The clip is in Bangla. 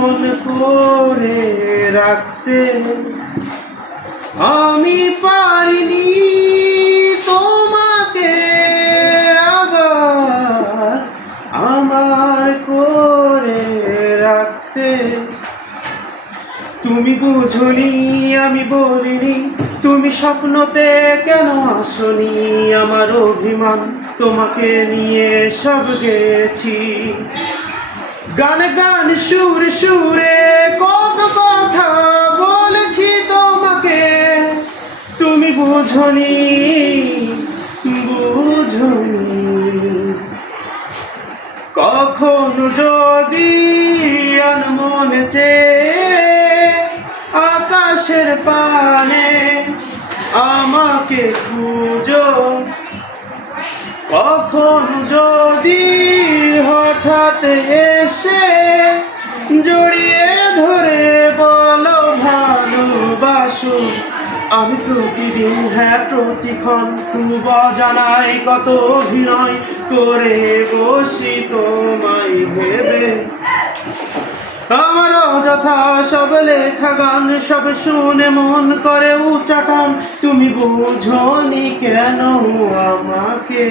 আপন করে রাখতে আমি পারিনি তোমাকে আবার আমার করে রাখতে। তুমি বুঝনি আমি বলিনি, তুমি স্বপ্নতে কেন আসনি, আমার অভিমান তোমাকে নিয়ে সব গেছি। গানে গান সুরে সুরে কত কথা বলেছি তোমাকে, তুমি বুঝনি বুঝনি। কখনো যদি আনমনে চেয়ে আকাশের পানে আমাকে খুঁজো, কখনো যদি হঠাৎ এসে জড়িয়ে ধরে বলো ভালোবাসো, আমি প্রতিদিন হ্যাঁ প্রতিক্ষণ খুব অজানাই কত অভিনয় করে বসি তোমায় ভেবে। আমার অযথা সব লেখা গান সব শুনে মন করে উচ্চাটন, তুমি বুঝনি কেন আমাকে।